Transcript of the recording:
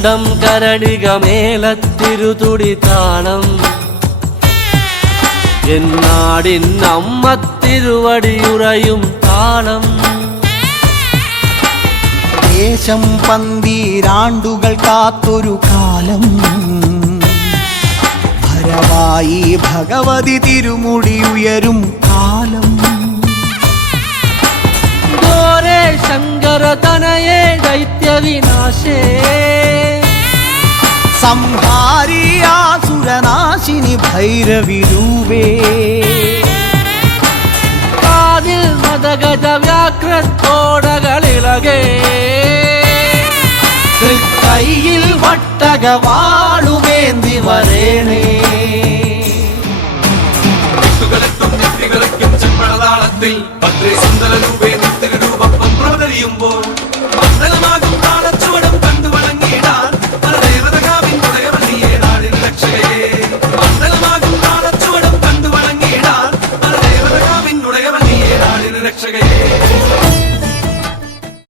കണ്ടം കരണിക മേലത്തിരുതുടി താളം എന്നാടിൻ അമ്മ തിരുവടിയുറയും താളം ദേശം പന്തീരാണ്ടുകൾ കാത്തൊരു കാലം ഭരവായി ഭഗവതി തിരുമുടി ഉയരും കാലം ഗോരേ ശങ്കര തനയേ ദൈത്യവിനാശേ സംഹാരി ആസുരനാശിനി ഭൈരവി രൂപേ കാതിൽ മദഗജ വ്യാഘ്രത്തോടകളിളകേ കൈയിൽ വട്ടകവാളുമേന്തി വരേണേ ചെമ്പളതാളത്തിൽ ഭദ്രേ സുന്ദര രൂപേ നിത്യരൂപം പ്രവതരിയുമ്പോൾ മണ്ഡലമാകും താളച്ചുവടും കണ്ടു വണങ്ങിയിടാൻ പരദേവതകാവിൻ ഉടയവള്ളിയേ നാടിന് രക്ഷകയെ മണ്ഡലമാകും താളച്ചുവടും കണ്ടു വണങ്ങിയിടാൻ പരദേവതകാവിൻ ഉടയവള്ളിയേ നാടിന് രക്ഷകയെ